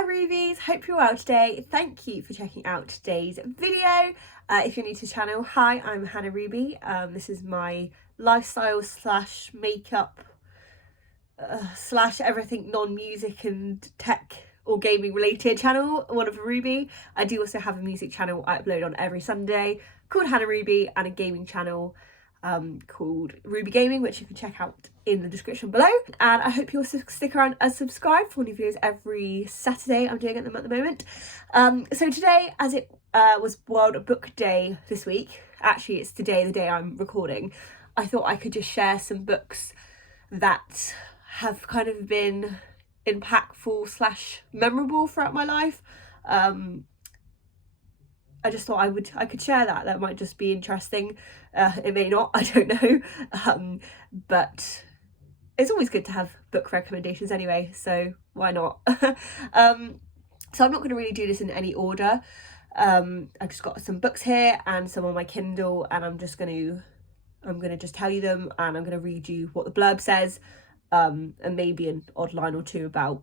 Hi Rubies, hope you're well today. Thank you for checking out today's video. If you're new to the channel, hi, I'm Hannah Ruby. This is my lifestyle slash makeup slash everything non-music and tech or gaming related channel, One of Ruby. I do also have a music channel I upload on every Sunday called Hannah Ruby, and a gaming channel called Ruby Gaming, which you can check out in the description below. And I hope you'll stick around and subscribe for new videos every Saturday. I'm doing them at the moment. So today, as it was World Book Day this week, actually it's today, the day I'm recording, I thought I could just share some books that have kind of been impactful slash memorable throughout my life. I just thought I could share that might just be interesting. It may not, I don't know, but it's always good to have book recommendations anyway, so why not? So I'm not going to really do this in any order. I've just got some books here and some on my Kindle, and I'm gonna just tell you them, and I'm gonna read you what the blurb says, and maybe an odd line or two about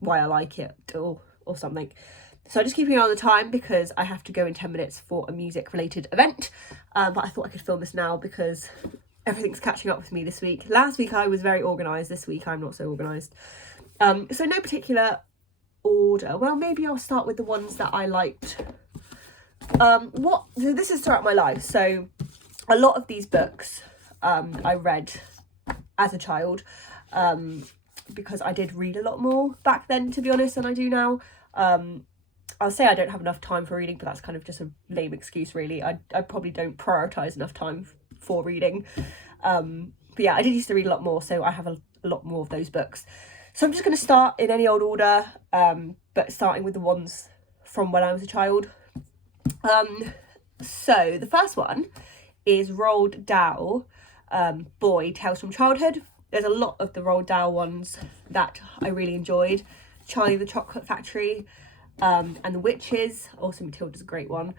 why I like it or something. So I'm just keeping an eye on the time because I have to go in 10 minutes for a music related event, but I thought I could film this now because everything's catching up with me this week. Last week I was very organised, this week I'm not so organised. So no particular order. Well, maybe I'll start with the ones that I liked. So this is throughout my life, so a lot of these books I read as a child, because I did read a lot more back then, to be honest, than I do now. I'll say I don't have enough time for reading, but that's kind of just a lame excuse, really. I probably don't prioritise enough time for reading. But yeah, I did used to read a lot more, so I have a lot more of those books. So I'm just going to start in any old order, but starting with the ones from when I was a child. So the first one is Roald Dahl, Boy, Tales from Childhood. There's a lot of the Roald Dahl ones that I really enjoyed. Charlie the Chocolate Factory, and The Witches. Also Matilda's a great one.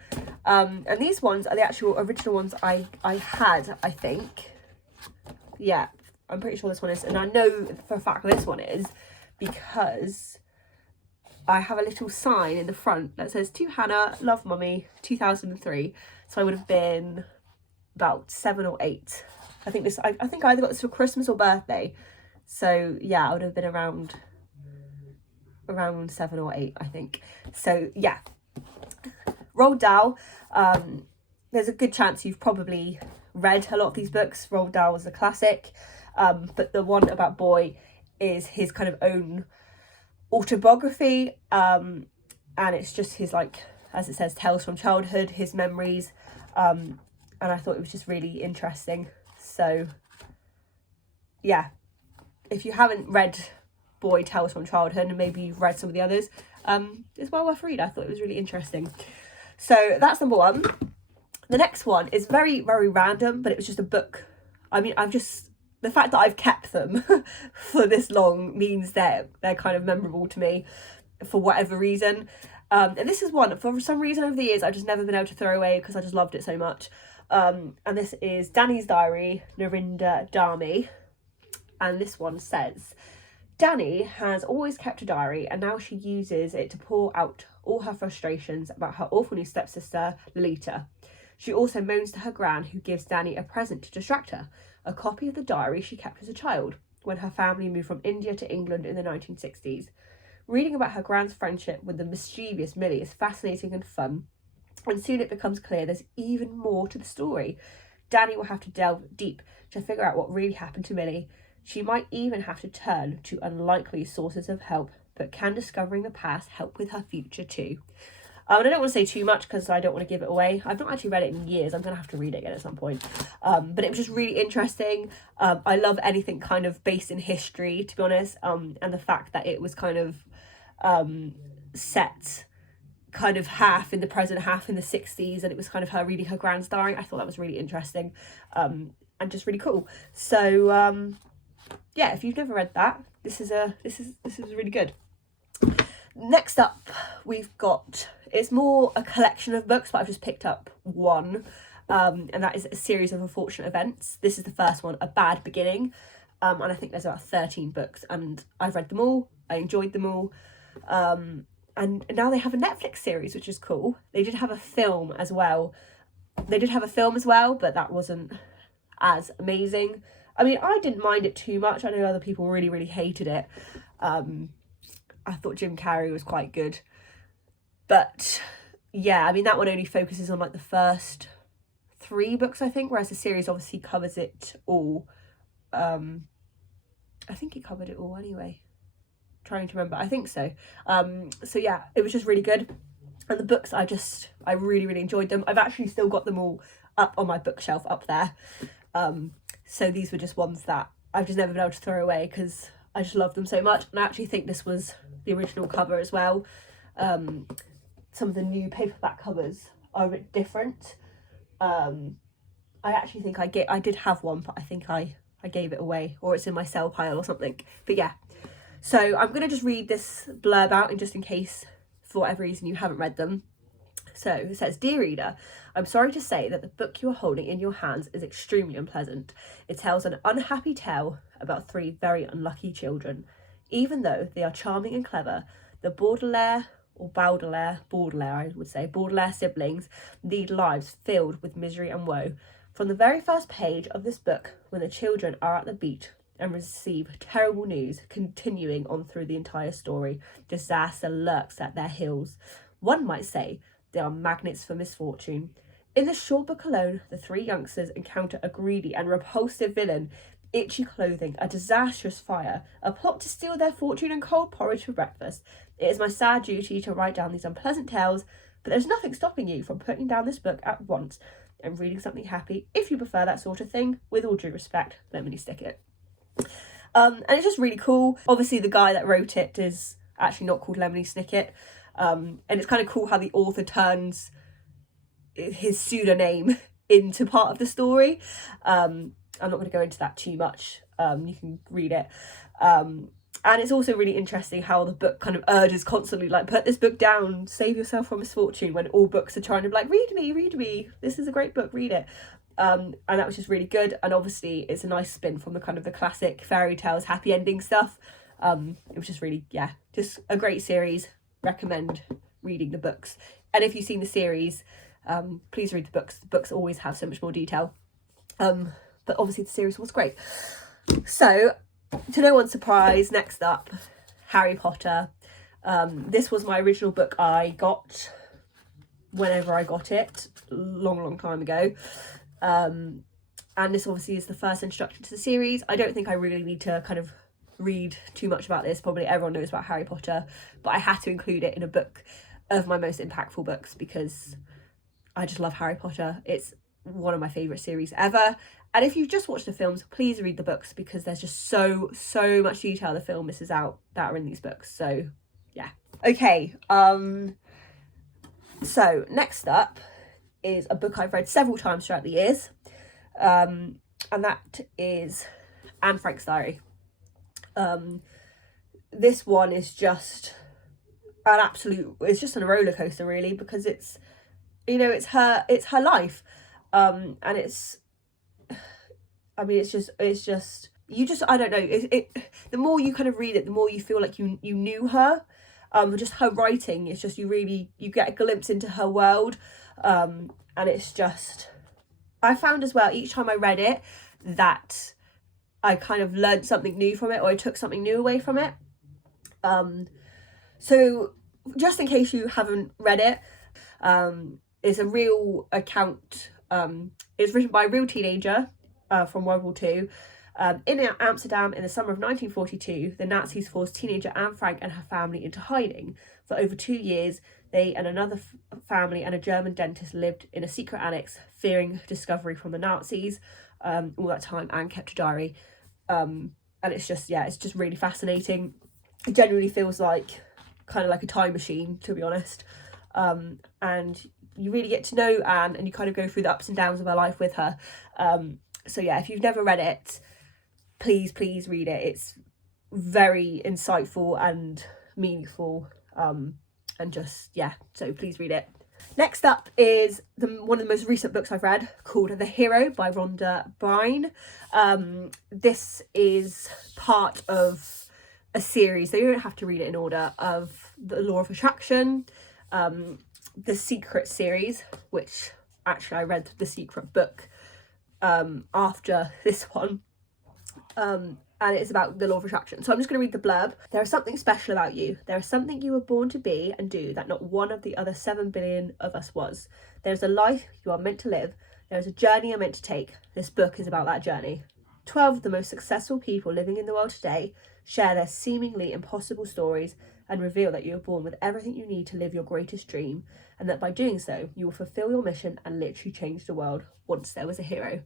And these ones are the actual original ones I had, I think. Yeah, I'm pretty sure this one is. And I know for a fact this one is because I have a little sign in the front that says, "To Hannah, love mummy, 2003. So I would have been about 7 or 8. I think I either got this for Christmas or birthday. So yeah, I would have been around 7 or 8, I think. So yeah, Roald Dahl. There's a good chance you've probably read a lot of these books. Roald Dahl was a classic, but the one about Boy is his kind of own autobiography, and it's just his, like, as it says, tales from childhood, his memories, and I thought it was just really interesting. So yeah, if you haven't read Boy, Tales from Childhood, and maybe you've read some of the others, it's well worth a read. I thought it was really interesting. So that's number one. The next one is very, very random, but it was just a book. I mean, the fact that I've kept them for this long means that they're kind of memorable to me for whatever reason. And this is one, for some reason over the years, I've just never been able to throw away because I just loved it so much. And this is Danis Diary, Narinder Dharmi. And this one says, Dani has always kept a diary, and now she uses it to pour out all her frustrations about her awful new stepsister, Lolita. She also moans to her gran, who gives Dani a present to distract her, a copy of the diary she kept as a child, when her family moved from India to England in the 1960s. Reading about her gran's friendship with the mischievous Millie is fascinating and fun, and soon it becomes clear there's even more to the story. Dani will have to delve deep to figure out what really happened to Millie. She might even have to turn to unlikely sources of help, but can discovering the past help with her future too? And I don't want to say too much because I don't want to give it away. I've not actually read it in years. I'm going to have to read it again at some point. But it was just really interesting. I love anything kind of based in history, to be honest. And the fact that it was kind of set kind of half in the present, half in the 60s, and it was kind of her reading her gran's diary. I thought that was really interesting, and just really cool. So yeah, if you've never read that, this is really good. Next up, we've got, it's more a collection of books, but I've just picked up one, and that is A Series of Unfortunate Events. This is the first one, A Bad Beginning, and I think there's about 13 books, and I've read them all. I enjoyed them all. And now they have a Netflix series, which is cool. They did have a film as well. But that wasn't as amazing. I mean, I didn't mind it too much. I know other people really, really hated it. I thought Jim Carrey was quite good. But yeah, I mean, that one only focuses on like the first 3 books, I think, whereas the series obviously covers it all. I think it covered it all anyway. Trying to remember, I think so. So yeah, it was just really good. And the books, I really, really enjoyed them. I've actually still got them all up on my bookshelf up there. So these were just ones that I've just never been able to throw away because I just love them so much. And I actually think this was the original cover as well. Some of the new paperback covers are a bit different. I actually think I did have one, but I think I gave it away, or it's in my sell pile or something. But yeah, so I'm going to just read this blurb out, and just in case for whatever reason you haven't read them. So it says, "Dear reader, I'm sorry to say that the book you are holding in your hands is extremely unpleasant. It tells an unhappy tale about 3 very unlucky children. Even though they are charming and clever, the Baudelaire siblings lead lives filled with misery and woe. From the very first page of this book, when the children are at the beach and receive terrible news, continuing on through the entire story, disaster lurks at their heels. One might say they are magnets for misfortune. In this short book alone, the 3 youngsters encounter a greedy and repulsive villain, itchy clothing, a disastrous fire, a plot to steal their fortune, and cold porridge for breakfast. It is my sad duty to write down these unpleasant tales, but there's nothing stopping you from putting down this book at once and reading something happy, if you prefer that sort of thing. With all due respect, Lemony Snicket." And it's just really cool. Obviously, the guy that wrote it is actually not called Lemony Snicket. And it's kind of cool how the author turns his pseudonym into part of the story. I'm not going to go into that too much. You can read it. And it's also really interesting how the book kind of urges constantly, like, put this book down, save yourself from misfortune, when all books are trying to be like, read me, this is a great book, read it. And that was just really good. And obviously it's a nice spin from the kind of the classic fairy tales, happy ending stuff. It was just really, yeah, just a great series. Recommend reading the books. And if you've seen the series, please read the books. The books always have so much more detail. But obviously the series was great. So, to no one's surprise, next up, Harry Potter. This was my original book I got whenever I got it, long time ago. And this obviously is the first introduction to the series. I don't think I really need to kind of read too much about this. Probably everyone knows about Harry Potter, but I had to include it in a book of my most impactful books because I just love Harry Potter. It's one of my favourite series ever. And if you've just watched the films, please read the books because there's just so much detail the film misses out that are in these books. So yeah. Okay, so next up is a book I've read several times throughout the years, and that is Anne Frank's Diary. This one is just it's just a roller coaster really, because it's, you know, it's her life, and it's just you just, I don't know, it the more you kind of read it, the more you feel like you knew her. Just her writing, it's just you get a glimpse into her world, and it's just, I found as well each time I read it that I kind of learned something new from it, or I took something new away from it. So just in case you haven't read it, it's a real account. It's written by a real teenager from World War II. In Amsterdam in the summer of 1942, the Nazis forced teenager Anne Frank and her family into hiding. For over 2 years, they and another family and a German dentist lived in a secret annex, fearing discovery from the Nazis. All that time, Anne kept a diary. And it's just really fascinating. It genuinely feels like kind of like a time machine, to be honest. And you really get to know Anne, and you kind of go through the ups and downs of her life with her. So yeah, if you've never read it, please read it. It's very insightful and meaningful, and just, yeah, so please read it. Next up is one of the most recent books I've read, called The Hero by Rhonda Byrne. This is part of a series, so you don't have to read it in order, of The Law of Attraction, the Secret series, which actually I read the Secret book after this one, and it's about the law of attraction. So I'm just going to read the blurb. There is something special about you. There is something you were born to be and do that not one of the other 7 billion of us was. There is a life you are meant to live. There is a journey you're meant to take. This book is about that journey. 12 of the most successful people living in the world today share their seemingly impossible stories and reveal that you were born with everything you need to live your greatest dream, and that by doing so, you will fulfill your mission and literally change the world. Once there was a hero.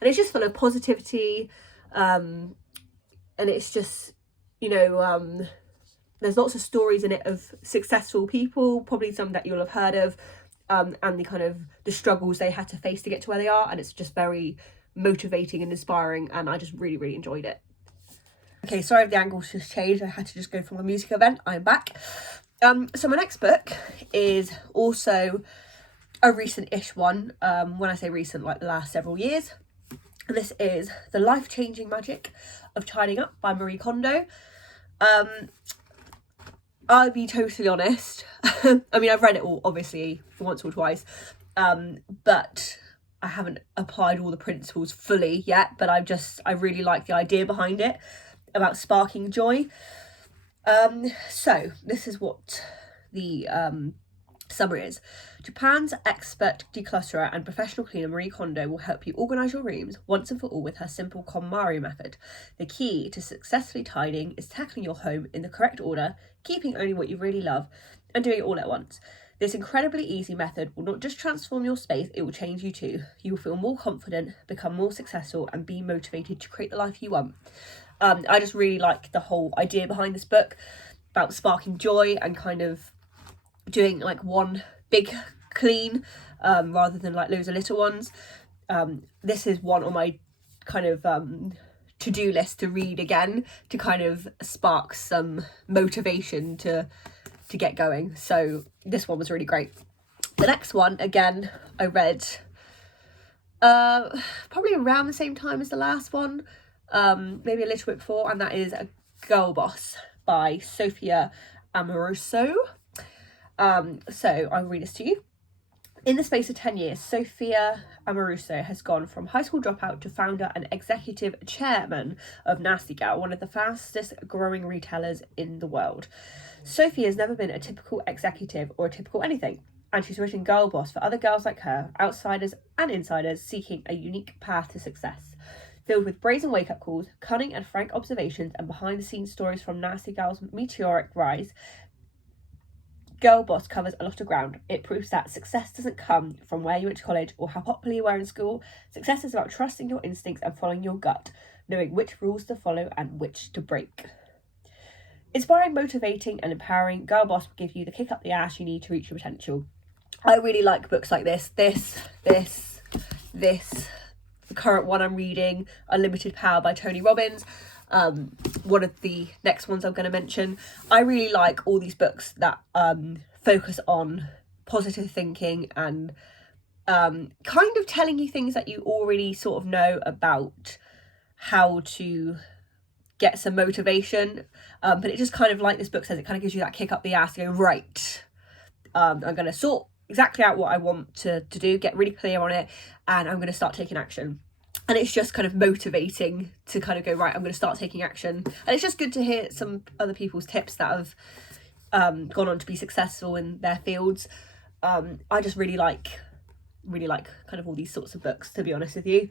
And it's just full of positivity, and it's just, you know, there's lots of stories in it of successful people, probably some that you'll have heard of, and the kind of the struggles they had to face to get to where they are, and it's just very motivating and inspiring, and I just really, really enjoyed it. Okay, sorry if the angle's just changed. I had to just go from a music event. I'm back. So my next book is also a recent-ish one. When I say recent, like the last several years. And this is The Life-Changing Magic of Tidying Up by Marie Kondo. I'll be totally honest. I mean, I've read it all, obviously, once or twice. But I haven't applied all the principles fully yet. But I really like the idea behind it, about sparking joy. So this is what the summary is. Japan's expert declutterer and professional cleaner Marie Kondo will help you organise your rooms once and for all with her simple KonMari method. The key to successfully tidying is tackling your home in the correct order, keeping only what you really love, and doing it all at once. This incredibly easy method will not just transform your space, it will change you too. You will feel more confident, become more successful, and be motivated to create the life you want. I just really like the whole idea behind this book about sparking joy and kind of doing like one big clean rather than like loads of little ones. This is one on my kind of to-do list to read again, to kind of spark some motivation to get going. So this one was really great. The next one, again, I read probably around the same time as the last one, maybe a little bit before, and that is A Girl Boss by Sophia Amoruso. So I'll read this to you. In the space of 10 years, Sophia Amoruso has gone from high school dropout to founder and executive chairman of Nasty Gal, one of the fastest growing retailers in the world. Sophie has never been a typical executive or a typical anything, and she's written Girl Boss for other girls like her, outsiders and insiders seeking a unique path to success. Filled with brazen wake-up calls, cunning and frank observations, and behind-the-scenes stories from Nasty Gal's meteoric rise, Girl Boss covers a lot of ground. It proves that success doesn't come from where you went to college or how popular you were in school. Success is about trusting your instincts and following your gut, knowing which rules to follow and which to break. Inspiring, motivating and empowering, Girl Boss will give you the kick up the ass you need to reach your potential. I really like books like this. This. The current one I'm reading, Unlimited Power by Tony Robbins. One of the next ones I'm going to mention. I really like all these books that focus on positive thinking and kind of telling you things that you already sort of know about how to get some motivation. But it just kind of, like this book says, it kind of gives you that kick up the ass to go, right, I'm going to sort exactly out what I want to do, get really clear on it, and I'm going to start taking action. And it's just kind of motivating to kind of go, right, I'm going to start taking action. And it's just good to hear some other people's tips that have gone on to be successful in their fields. I just really like kind of all these sorts of books, to be honest with you.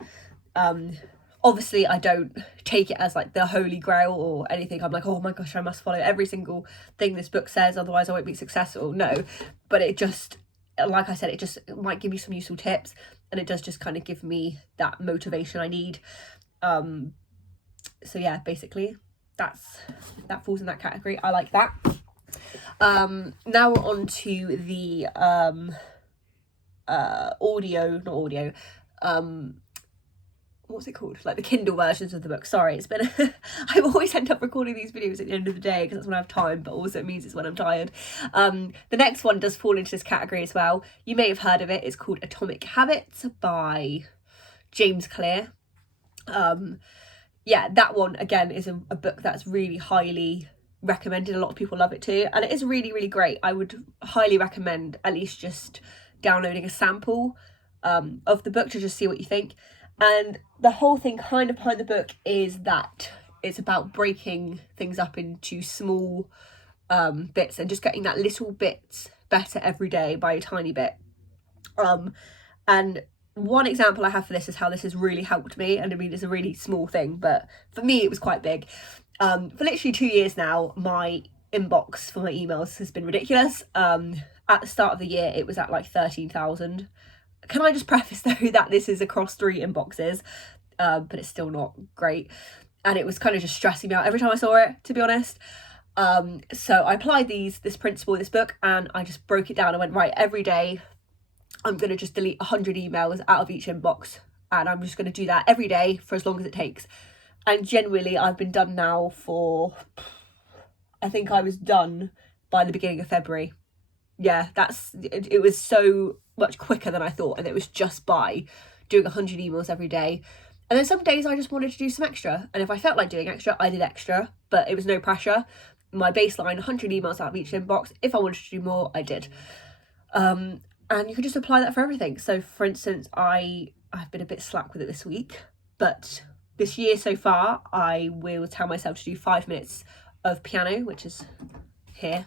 Obviously, I don't take it as like the holy grail or anything. I'm like, oh my gosh, I must follow every single thing this book says, otherwise I won't be successful. No, but it just, like I said, it might give you some useful tips, and it does just kind of give me that motivation I need. So yeah, basically that falls in that category. I like that. Now we're on to the what's it called? Like the Kindle versions of the book. Sorry, it's been I always end up recording these videos at the end of the day because that's when I have time, but also it means it's when I'm tired. The next one does fall into this category as well. You may have heard of it. It's called Atomic Habits by James Clear. Yeah, that one again is a book that's really highly recommended. A lot of people love it too, and it is really, really great. I would highly recommend at least just downloading a sample of the book to just see what you think. And the whole thing kind of behind the book is that it's about breaking things up into small bits and just getting that little bit better every day by a tiny bit. And one example I have for this is how this has really helped me, and I mean, it's a really small thing, but for me it was quite big. For literally 2 years now, my inbox for my emails has been ridiculous. At the start of the year it was at like 13,000. Can I just preface though that this is across 3 inboxes, but it's still not great, and it was kind of just stressing me out every time I saw it, to be honest. So I applied this principle, this book, and I just broke it down. I went, right, every day I'm going to just delete 100 emails out of each inbox, and I'm just going to do that every day for as long as it takes. And genuinely, I've been done now for, I think I was done by the beginning of February. Yeah, it was so much quicker than I thought, and it was just by doing 100 emails every day. And then some days I just wanted to do some extra, and if I felt like doing extra, I did extra, but it was no pressure. My baseline, 100 emails out of each inbox. If I wanted to do more, I did. And you can just apply that for everything. So for instance, I've been a bit slack with it this week, but this year so far, I will tell myself to do 5 minutes of piano, which is here.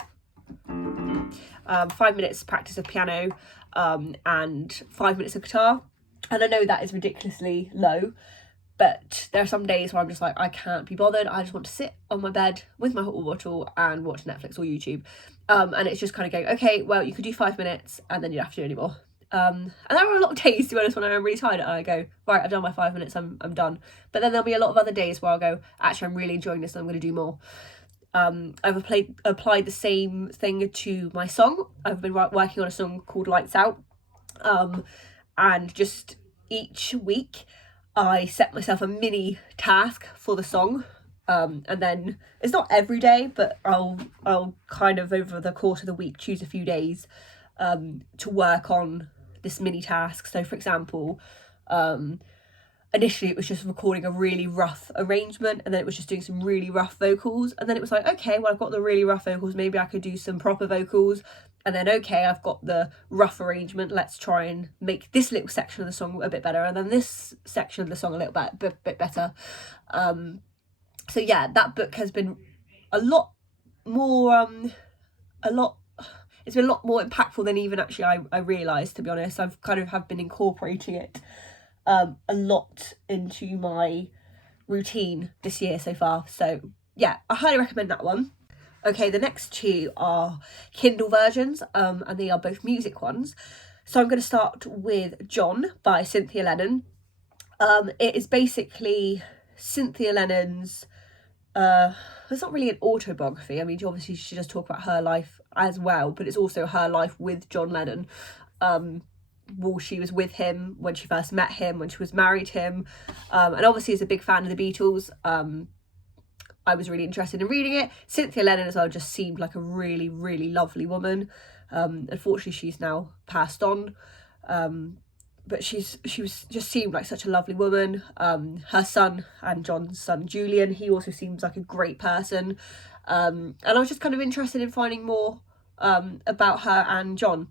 5 minutes practice of piano, and 5 minutes of guitar. And I know that is ridiculously low, but there are some days where I'm just like, I can't be bothered. I just want to sit on my bed with my hot water bottle and watch Netflix or YouTube. And it's just kind of going, okay, well, you could do 5 minutes and then you don't have to do any more. And there are a lot of days, to be honest, when I'm really tired and I go, right, I've done my 5 minutes, I'm done. But then there'll be a lot of other days where I'll go, actually, I'm really enjoying this and I'm going to do more. I've applied the same thing to my song. I've been working on a song called Lights Out. And just each week I set myself a mini task for the song. And then it's not every day, but I'll kind of over the course of the week choose a few days to work on this mini task. So for example, initially it was just recording a really rough arrangement, and then it was just doing some really rough vocals, and then it was like, okay, well, I've got the really rough vocals, maybe I could do some proper vocals. And then, okay, I've got the rough arrangement, let's try and make this little section of the song a bit better, and then this section of the song a little bit better. So yeah, that book has been a lot more it's been a lot more impactful than even actually I realised, to be honest. I've kind of have been incorporating it a lot into my routine this year so far. So yeah, I highly recommend that one. Okay, the next 2 are Kindle versions, and they are both music ones. So I'm going to start with John by Cynthia Lennon. It is basically Cynthia Lennon's, it's not really an autobiography. I mean, obviously she does talk about her life as well, but it's also her life with John Lennon. Well, she was with him when she first met him, when she was married to him, and obviously is a big fan of the Beatles. I was really interested in reading it. Cynthia Lennon as well just seemed like a really, really lovely woman. Unfortunately, she's now passed on, but she just seemed like such a lovely woman. Her son and John's son Julian, he also seems like a great person, and I was just kind of interested in finding more about her and John.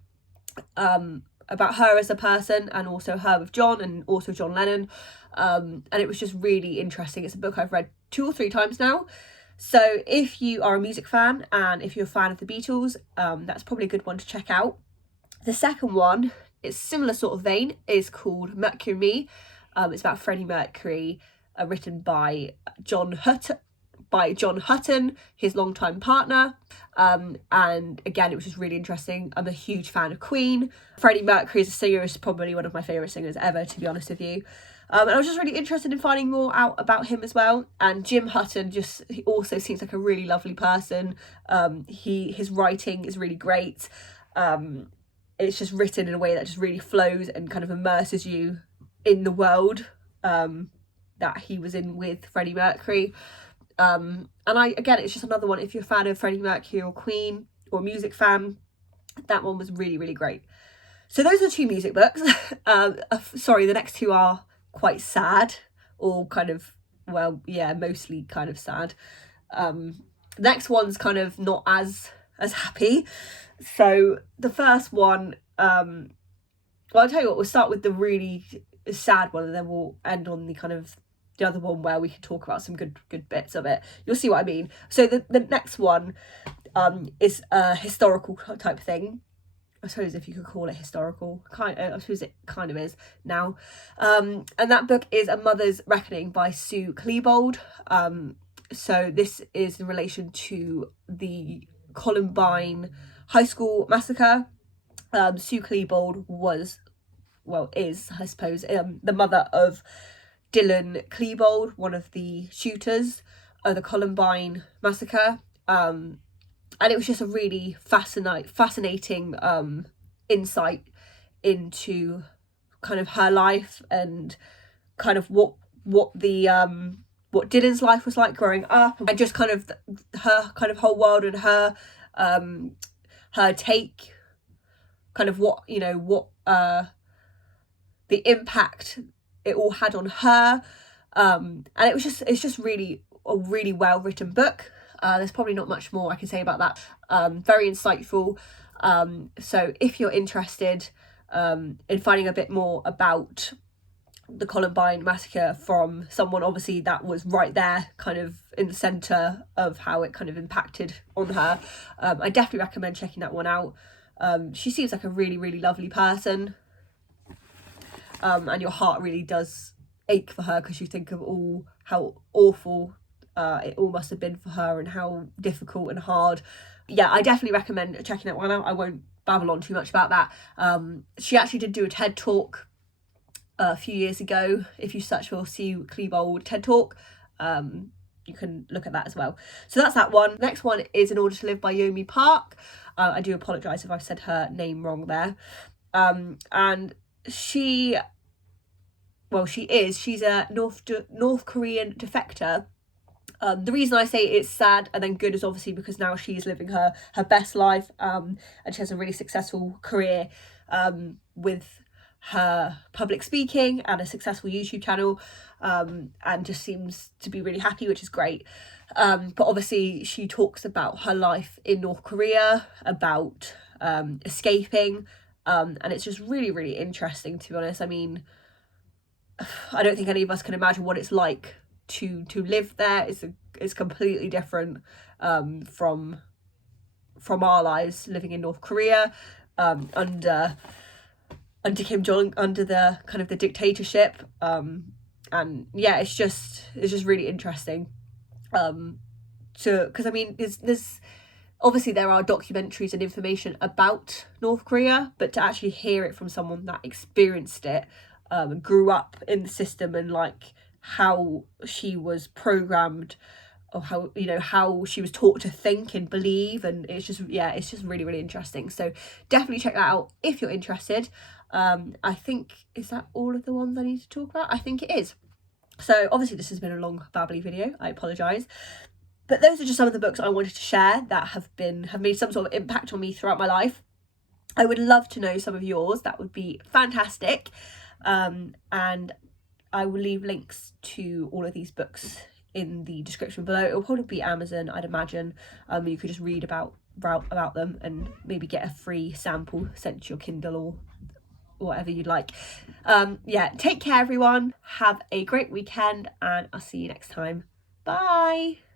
About her as a person, and also her with John, and also John Lennon, and it was just really interesting. It's a book I've read 2 or 3 times now. So if you are a music fan and if you're a fan of the Beatles, that's probably a good one to check out. The second one is similar sort of vein, is called Mercury and Me. It's about Freddie Mercury, written by John Hutton, his longtime partner. And again, it was just really interesting. I'm a huge fan of Queen. Freddie Mercury as a singer is probably one of my favourite singers ever, to be honest with you. And I was just really interested in finding more out about him as well. And Jim Hutton he also seems like a really lovely person. His writing is really great. It's just written in a way that just really flows and kind of immerses you in the world that he was in with Freddie Mercury. And again, it's just another one, if you're a fan of Freddie Mercury or Queen or a music fan, that one was really, really great. So those are 2 music books. Sorry, the next 2 are quite sad, or kind of, well, yeah, mostly kind of sad. Next one's kind of not as happy. So the first one, well, I'll tell you what, we'll start with the really sad one, and then we'll end on the kind of the other one where we can talk about some good bits of it. You'll see what I mean. So the next one is a historical type thing. I suppose if you could call it historical, I suppose it kind of is now. And that book is A Mother's Reckoning by Sue Klebold. So this is in relation to the Columbine High School massacre. Sue Klebold is, I suppose, the mother of Dylan Klebold, one of the shooters of the Columbine massacre. And it was just a really fascinating insight into kind of her life and kind of what Dylan's life was like growing up, and just kind of her kind of whole world and her take, kind of what the impact it all had on her, and it's just really a really well written book. There's probably not much more I can say about that. Very insightful. So if you're interested in finding a bit more about the Columbine massacre from someone obviously that was right there kind of in the centre of how it kind of impacted on her, I definitely recommend checking that one out. She seems like a really, really lovely person, and your heart really does ache for her because you think of how awful it all must have been for her and how difficult and hard. Yeah, I definitely recommend checking that one out. I won't babble on too much about that. She actually did do a TED talk a few years ago. If you search for Sue Klebold TED talk, you can look at that as well. So that's that one. Next one is In Order to Live by Yeonmi Park. I do apologise if I've said her name wrong there. And she's a North Korean defector. The reason I say it's sad and then good is obviously because now she's living her best life, and she has a really successful career with her public speaking and a successful YouTube channel, and just seems to be really happy, which is great. But obviously she talks about her life in North Korea, about escaping, and it's just really, really interesting, to be honest. I mean, I don't think any of us can imagine what it's like to live there. It's completely different from our lives living in North Korea under Kim Jong, under the kind of the dictatorship, and yeah, it's just really interesting. Because I mean, there's obviously there are documentaries and information about North Korea, but to actually hear it from someone that experienced it, grew up in the system, and like how she was programmed, or how she was taught to think and believe, and it's just really, really interesting. So definitely check that out if you're interested. I think, is that all of the ones I need to talk about? I think it is. So obviously this has been a long babbly video, I apologise, but those are just some of the books I wanted to share that have made some sort of impact on me throughout my life. I would love to know some of yours. That would be fantastic. And I will leave links to all of these books in the description below. It will probably be Amazon, I'd imagine. You could just read about them and maybe get a free sample sent to your Kindle or whatever you'd like. Yeah, take care everyone. Have a great weekend, and I'll see you next time. Bye.